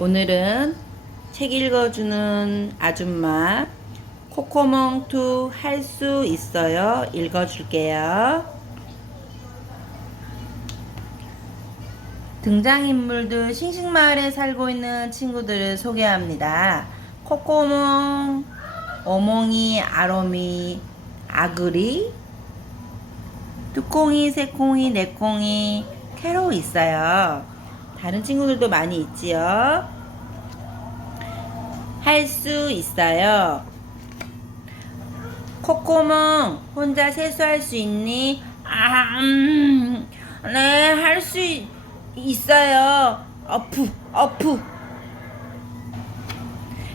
오늘은 책 읽어주는 아줌마 코코몽투 할 수 있어요. 읽어줄게요. 등장인물들 싱싱마을에 살고 있는 친구들을 소개합니다. 코코몽, 어몽이, 아롬이, 아그리, 두콩이, 새콩이, 내콩이, 캐로 있어요. 다른 친구들도 많이 있지요. 할 수 있어요. 코코몽, 혼자 세수할 수 있니? 아, 음, 네, 할 수 있어요. 어프, 어프.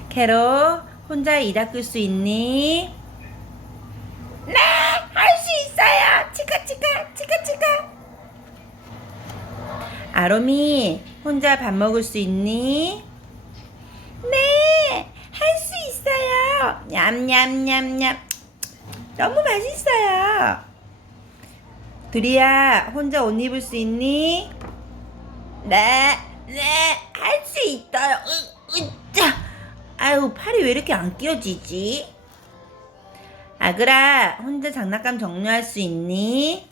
캐로, 혼자 이 닦을 수 있니? 네, 아롬이, 혼자 밥 먹을 수 있니? 네, 할 수 있어요. 냠냠냠냠. 너무 맛있어요. 드리야, 혼자 옷 입을 수 있니? 네, 네, 할 수 있어요. 으, 으짜. 아유, 팔이 왜 이렇게 안 끼워지지? 아그라, 혼자 장난감 정리할 수 있니?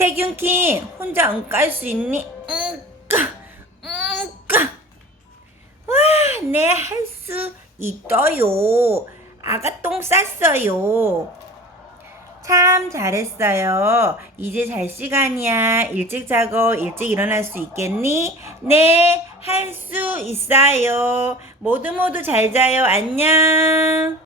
세균키, 혼자 응 깔 수 있니? 응까, 응까. 와, 네, 할 수 있어요. 아가 똥 쌌어요. 참 잘했어요. 이제 잘 시간이야. 일찍 자고 일찍 일어날 수 있겠니? 네, 할 수 있어요. 모두 모두 잘 자요. 안녕.